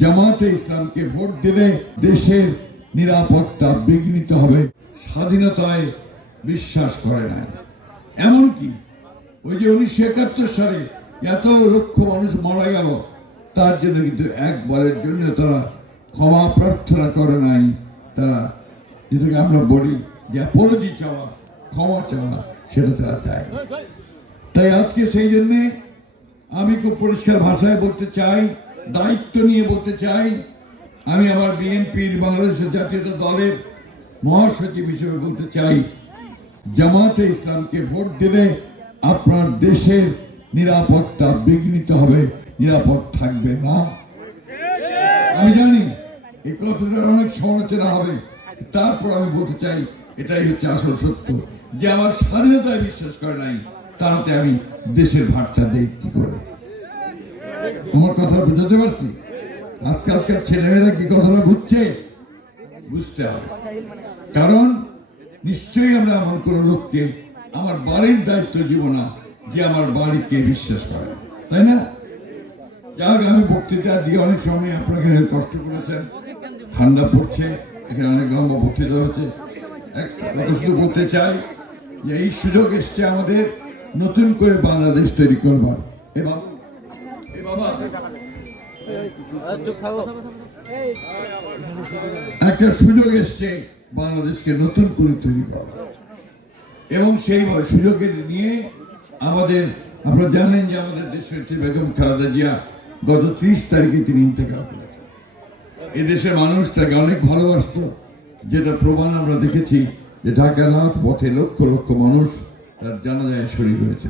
জামাতে ইসলামকে ভোট দিলে দেশের নিরাপত্তা বিঘ্নিত হবে, স্বাধীনতায় বিশ্বাস করে না। এমনকি ওই যে 1971 সালে এত লক্ষ মানুষ মারা গেল, তার জন্য কিন্তু একবারের জন্য তারা ক্ষমা প্রার্থনা করে নাই। তারা যেটাকে আমরা বলি যে অ্যাপোলজি চাওয়া, ক্ষমা চাওয়া, সেটা তারা চায়। তাই আজকে সেই জন্যে আমি খুব পরিষ্কার ভাষায় বলতে চাই, দায়িত্ব নিয়ে বলতে চাই, আমি আমার বিএনপির বাংলাদেশের জাতীয়তা দলের মহাসচিব হিসেবে বলতে চাই, জামাতে ইসলামকে ভোট দিলে আপনার দেশের নিরাপত্তা বিঘ্নিত হবে, নিরাপদ থাকবে না। আমি জানি এই কথাটার অনেক সমালোচনা হবে, তারপর আমি বলতে চাই এটাই হচ্ছে আসল সত্য, যে আমার স্বাধীনতায় বিশ্বাস করে নাই, তারাতে আমি দেশের ভাগটা দেই কি করে। আমার কথা বুঝতে পারছি? আজকালকার ছেলেমেয়েরা কি কথাটা বুঝছে? বুঝতে হবে, কারণ নিশ্চয়ই আমরা এমন কোন লোককে আমার বাড়ির দায়িত্ব দিব না যে আমার বাড়িকে বিশ্বাস করে, তাই না? যাক, আমি বক্তৃতা দিয়ে অনেক সময় আপনাকে কষ্ট করেছেন, ঠান্ডা পড়ছে, এখানে অনেক লম্বা বক্তৃতা হচ্ছে। একটা কথা শুধু বলতে চাই যে এই সুযোগ এসছে আমাদের নতুন করে বাংলাদেশ তৈরি করবার। একটা সুযোগ এসছে বাংলাদেশকে নতুন করে তৈরি করা, এবং সেই সুযোগের নিয়ে আমাদের, আপনারা জানেন যে আমাদের দেশের বেগম খালেদা জিয়া গত 30 তারিখে তিনি ইন্তেকাল করেছেন। এদেশের মানুষ তাকে অনেক ভালোবাসত, যেটা প্রমাণ আমরা দেখেছি যে ঢাকা রাত পথে লক্ষ লক্ষ মানুষ তার জানাজায় শরীক হয়েছে।